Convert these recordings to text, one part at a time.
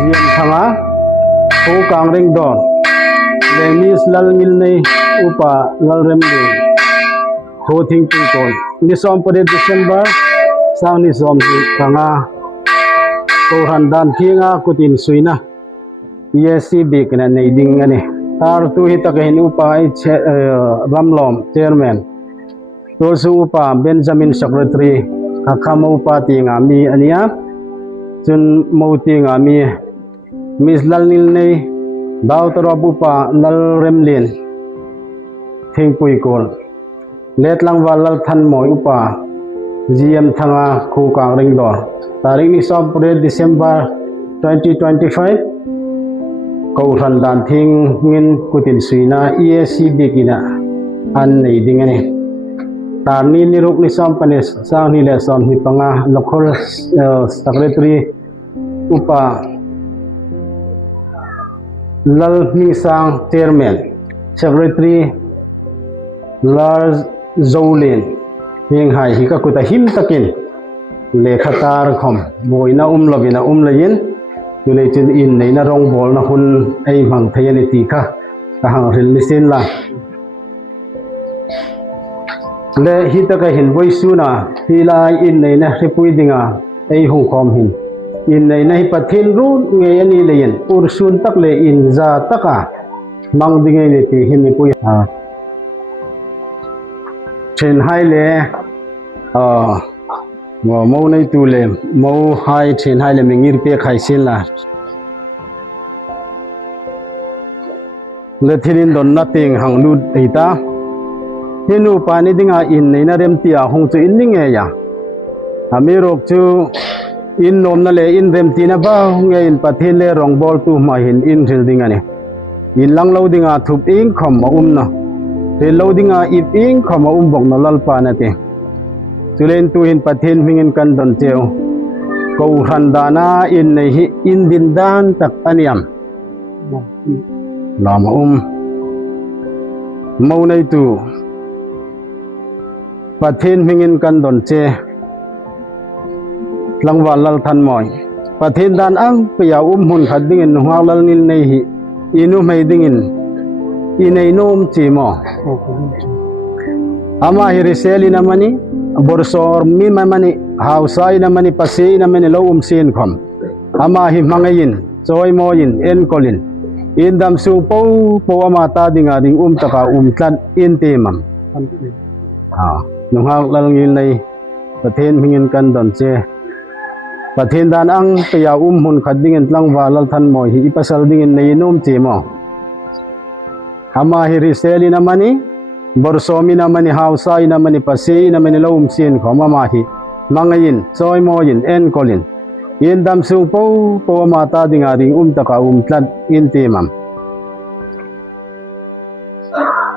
Ziam thanga ho kang ring dor le mis lal mil nei upa lal rem de ho thing tu kon ni som pare December sang ni som thanga ko han dan thinga kutin suina ESCB kana nei ding ani tar tu hi ta kahin upa Ramlom chairman to su upa Benjamin secretary khama upa tinga mi ania chun mo tinga mi Miss lal nil nei daw torob upa lal remlin thing pui kol let lang walal than moi upa GM thanga khu kang ring dor tarik ni som pure December 2025 ko ran dan thing ngin kutin suina ESCB kina an nei ding ani tar ni niruk ni som panes sang ni le som hi panga local secretary upa lal mi sang chairman secretary Lars Zolin hing hai hi ka kuta him takin lekhatar khom boina lovina layin tule chin in nei na rong bol na hun ei mang thayani ti kha ka hang ril lisin la le hi ta ka hin voisuna hilai in nei na ripui dinga ei hung khom hin in nei na hi pathin ru nge ani lein ursun tak le in za taka mang dingai ni ti hin ni pui ha chen hai le mo nei tu le mo hai chen hai le mingir pe khai sin la le thinin don na ting hang lu teita hinu pani dinga in nei na rem tia hong chu in ning e ya amirok chu in nom na le in rem ti na ba nge in pathin le rong bol tu ma hin in ril dinga ne in lang lo dinga thup ing khom ma na te lo dinga ip ing khom ma bok na lal pa na te chulen tu hin pathin mingin kan don cheu ko handana in nei hi in din dan tak aniam lama mo nei tu pathin mingin kan don che langwal lal than moi pathin dan ang pya hun khad dingin huang lal nil nei hi inu mai dingin inei nom chi mo ama hi reseli na mani borsor mi mani hausai na mani pasi na mani lo sin khom ama hi mangayin choi moin en kolin indam su po ama ta dinga ding taka tlan in temam ha nuhang lal ngil nei pathin mingin kan don che pathin dan ang pya hun khad dingin tlangwa lal than moi hi ipasal dingin nei nom chi mo ama hi reseli na mani borsomi na mani hausai na mani pasi na mani lo sin khom ama hi mangayin choi moin en kolin indam su po ama ta dinga ding taka tlan in temam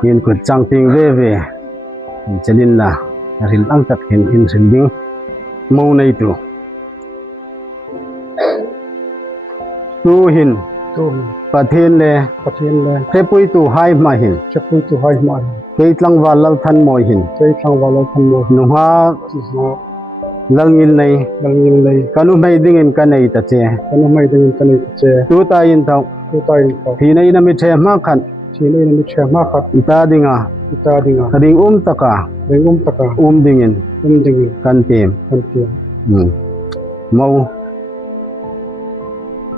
yin kut chang ting ve chalin la ril ang tak hin in sinding mo nei tu hin pathin le khepui tu hai ma hin keitlang walal than moi hin nuha lal ngil nei kanu mai dingin kanei ta che tu ta in thau thi nei na mi the ma khan ita dinga ring taka dingin kan tem mo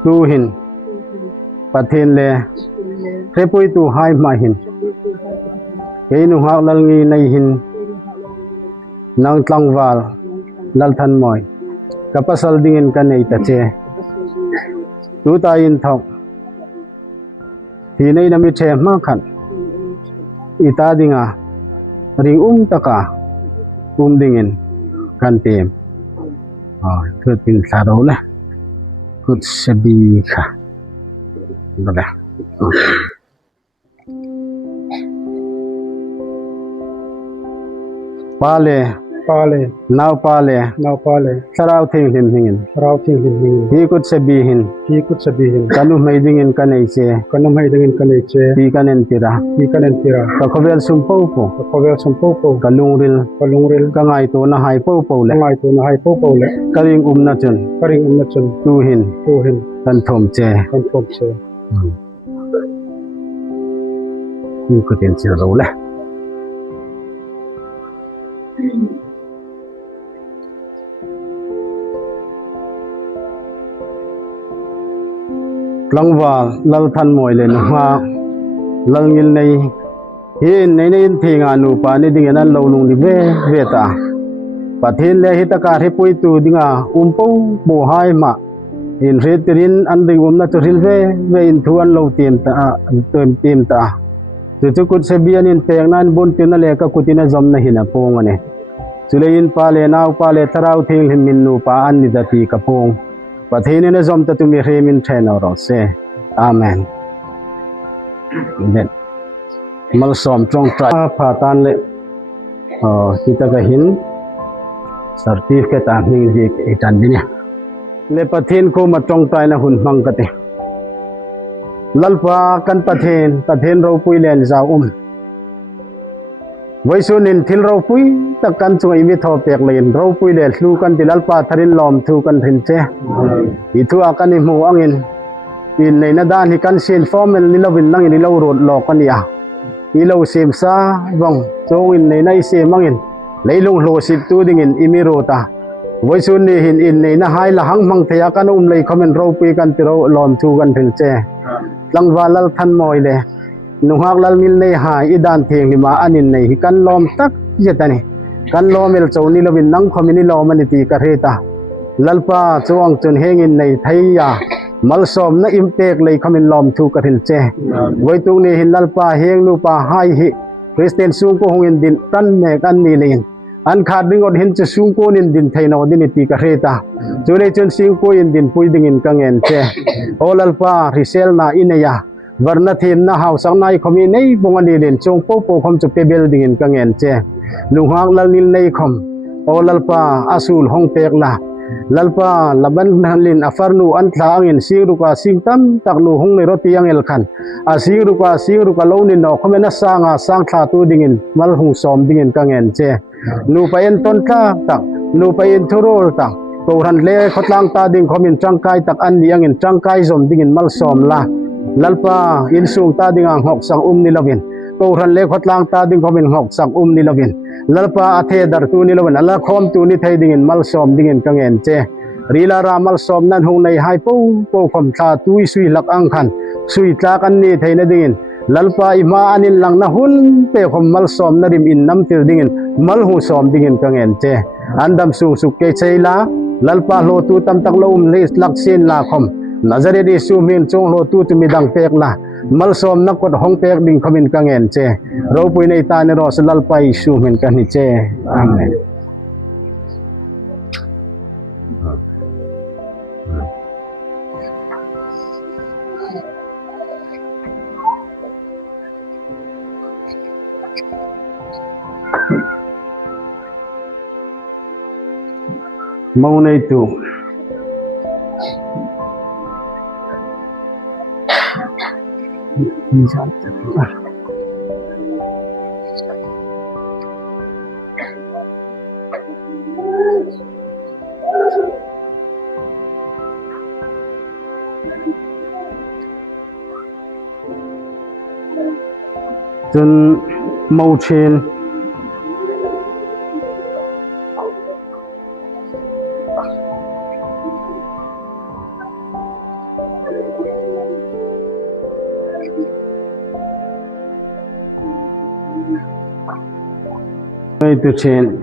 tu hin pathin le khepui tu hai ma hin keinu ha lal ngi nei hin nang tlangwal lal than moi kapasal dingin kanei ta che tu ta in thau thi nei na mi the ma khan ita dinga ring taka dingin kan tem thut tin saro le kut sebi kha dah pale now pale sarau thing hingin hi kut sebi hin kanu mai dingin kanei che hi kanen tira ka khovel sumpo kalungril kangai to na hai po le karing na chun tu hin kan thom che ni ko ten che ro la langwa lal than moi le no ha lal ngil nei hi nei nei thinga nu pa ni ding na lo lung ni ve ta pathin le hi ta ka re pui tu dinga po bo hai ma in re tirin an ding na to ril ve in thu an lo tim ta tim ta tu kut se bian in pek nan bon tin na le ka kutina zom na hina pong ane chulein pa le nau pa le tarau thing him min nu pa an ni dati ka pong pathin ne zom ta tu mi re min thena ro se amen amen mal som trong tra pha tan le kita ka hin certificate an ning ji etan dinya le pathin ko ma trong tai na hun mang ka te lalpa kan pathin ro pui len za Voisunin thil ro pui takkan chung imi tho pek len ro pui le hlu kan tilalpa tharin lom thu kan thin che I thu akan I mu angin in nei na dan hi kan sin formal ni lovin nang ni lo rod lo kan ya I lo sim sa bang chung in nei nai se mangin leilung hlo sip tu ding in imi ro ta voisun ni hin in nei na hai la hang mang thaya kan lei comment ro pui kan ti ro lom thu kan thin che langwa lal than moi le nuhak lal mil nei hai idan theng lima anin nei hi kan lom tak jetani kan lomel choni lovin nang khomini lomani ti ka reta lalpa chuang chun hengin nei thaiya malsom na impact lei khomin lom thu ka thil che voitu ni hin lalpa heng nu pa hai hi Christian sung ko hongin din tan me kan ni lein an khat dingot hin chu sung ko nin din thaino din ti ka reta chule chun sing ko in din pui ding in kangen che olalpa risel na ineya varna thim na haw sang nai khomi nei bongani len chong po khom chu pe building in kangen che luhang lal nil nei khom olalpa asul hong pek la lalpa laban hanlin afarnu an thlangin singruka singtam taknu hong nei rotiang el khan a singruka lonin no khomena sanga sang thla tu dingin mal hung som dingin kangen che nu paen ton ka tak nu paen thurol tak to ran le khotlang ta ding khomin changkai tak an liangin changkai zom dingin mal som la lalpa insung ta ding ang hok sang ni lovin to ran le khotlang ta ding khomin hok sang ni lovin lalpa athe dar tu ni lovin ala khom tu ni thai ding in mal som ding in kangen che rila ra mal som nan hung nei hai po khom tha tui sui lak ang khan sui tla kan ni thai na ding in lalpa ima anin lang na hun pe khom mal som na rim in nam tir ding in mal hu som ding in kangen che andam su su ke cheila lalpa lo tu tam tak lo le lak sin la khom Nazaret isu min chung lo tu midang pek la malsom nakot hong pek ding khamin kangen che ro pui nei ta ne ro salal pai isu min kan ni che amen mau nei tu Chân màu trên từ trên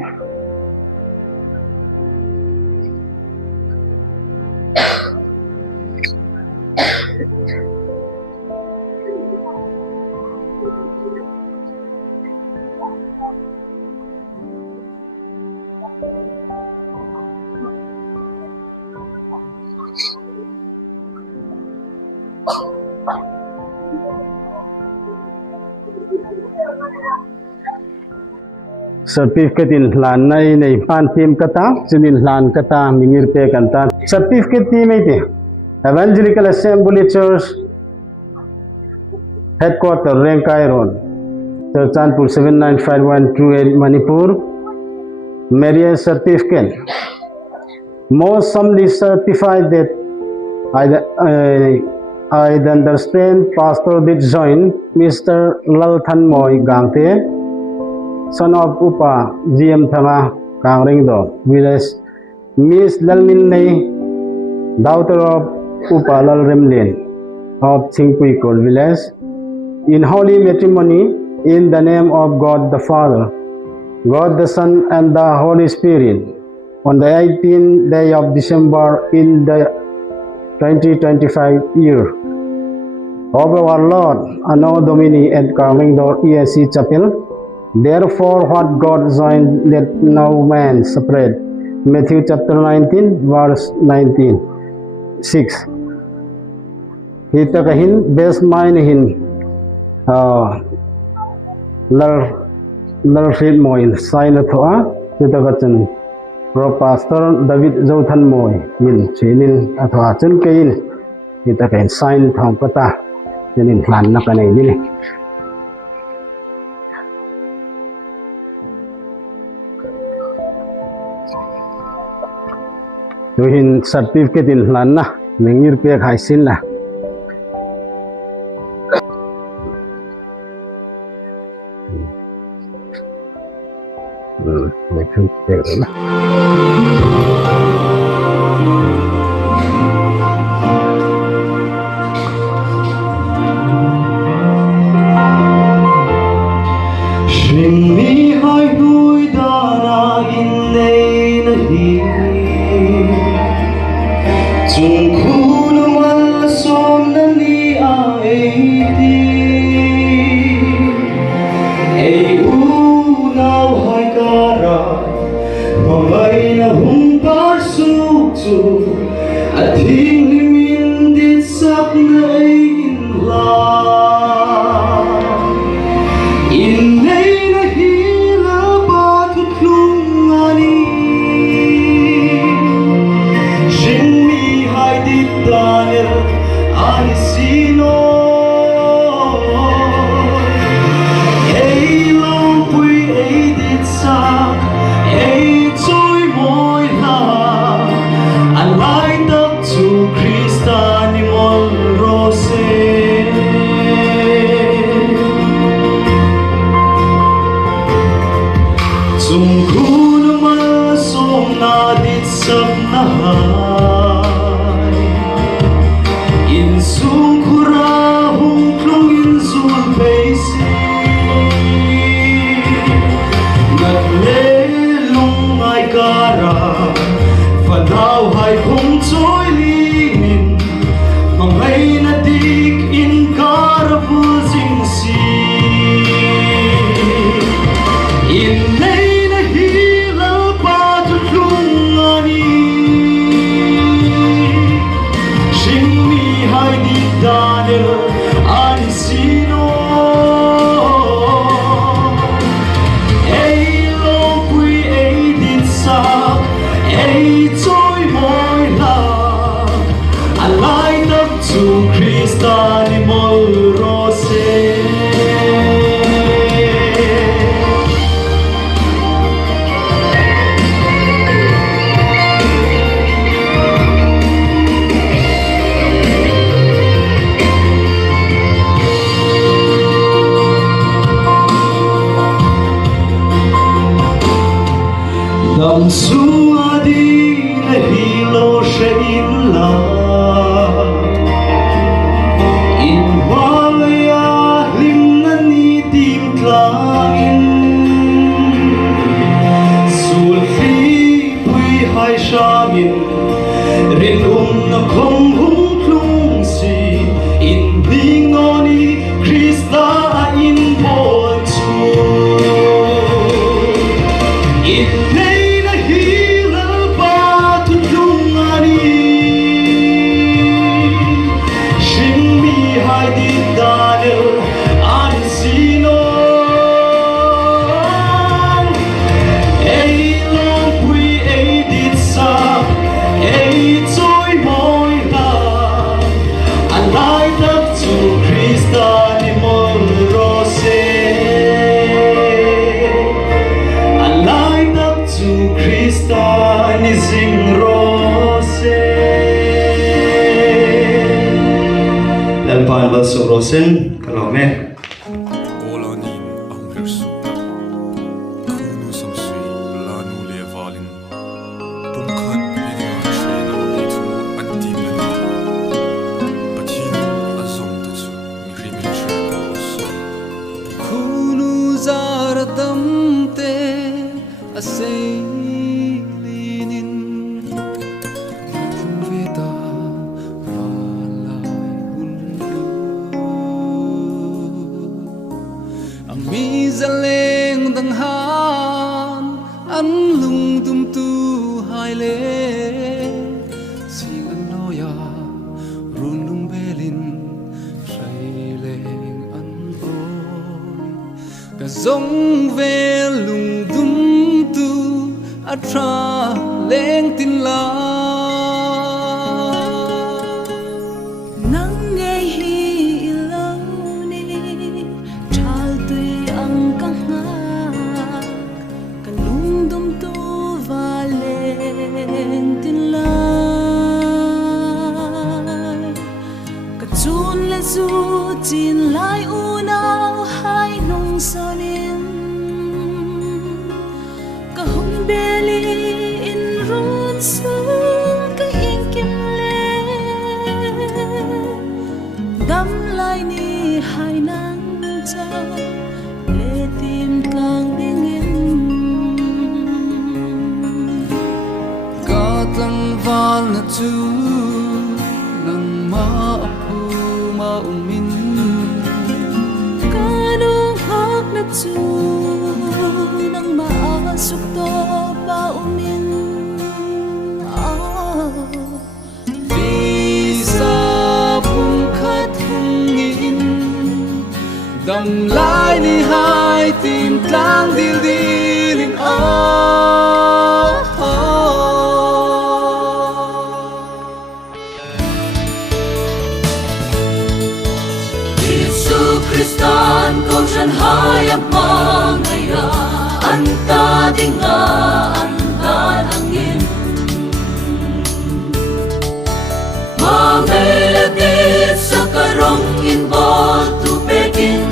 certificate in lan nai nei pan tim kata chunin lan kata mingir pe kanta certificate ti mai te Evangelical Assembly Church headquarter Rengkai Road Churchanpur 795128 Manipur marriage certificate most solemnly certified that I understand Pastor did join Mr. Lalthan Moy Gangte, son of Upa GM Thanga Kangringdo, village Miss Lalmin Nei, daughter of Upa Lalremlin of Chingpuikol village, in holy matrimony in the name of God the Father, God the Son and the Holy Spirit, on the 18th day of December in the 2025 year of our Lord Anno Domini at Kangringdo ESC Chapel. Therefore, what God joined, let no man separate. Matthew chapter 19, verse 19. 6. Hitakahin, best mainahin, Lalfit Moy, sign of Toa, Hitakachan, Pro Pastor David Zothan Moy, Min, Chinin, Atwachan Kain, Hitakain, sign Tongkata, Chinin, Plan Nakanay. Tuhin certificate in Lana, Mingir Pek Haisin la. Joy Nabal Sorosin, Kalome. Olanin ang resulta. Kuno samsui lanu levalin. Pungkat medingashe na itu antim na Patin azong tatsu mihrimin treposo. Kuno zaratamte asailinin Veda valay hundu Ang mizaleng danghan An lungdum tu haile Sing anoya runung belin Shaileng an oi Kazong velung dum tu Atra leng tin la Nang ngay hi ilaw ni Chal tuy ang kahak Kalungdum tu valeng tinlay Katsun la zu tin lai unaw hai nung sonin Kahong beli in run sung kahing kimle Gam lai ni hai nang cha le tim kang dingin Katlang val na tu Nang maapu maumin Kanong hak na tu nang maasok to pa umin Di sa pungkat hungin Damlay ni hai tim tlang dildilin Yesu Kristan kau san hayap mangaya anta dinga antan angin Mameladit sa karong inbol tu pekin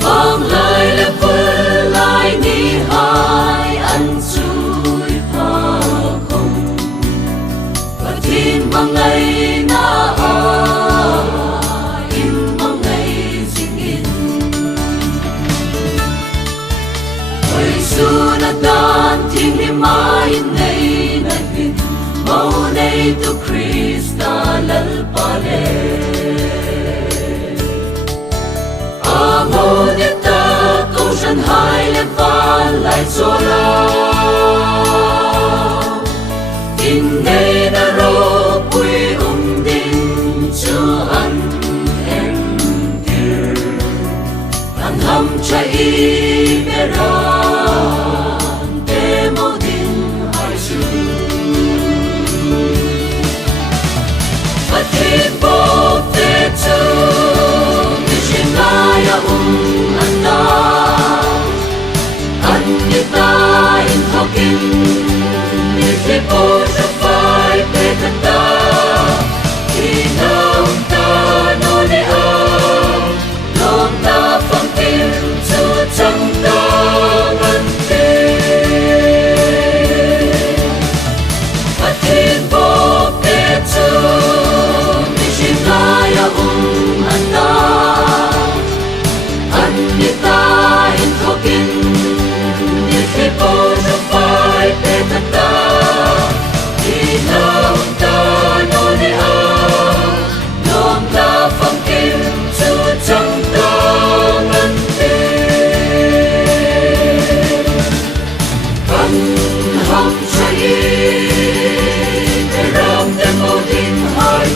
Panglay lefulay ni hai an suy pagong Patin mangay na in mangay singin Ay sunadan ting limayin ngay nagin Maunay tu Krista lalpale Amon ita kung Shanghai levalay sola Ingay na ro puy umding chuan endir Ang ham cha iberan Demo din ay su Patin po tetu Mishinaya anda Anita in hokin Nisipo sa fay petata Inaunta no ni ang Long na pangkin Su chang tangan Patin po tetu Mishinaya anda Anita in hokin Nisipo sa fay petata Inaunta no ni ang Long na pangkin Su chang tangan Kan ham sa i Peram demo din hai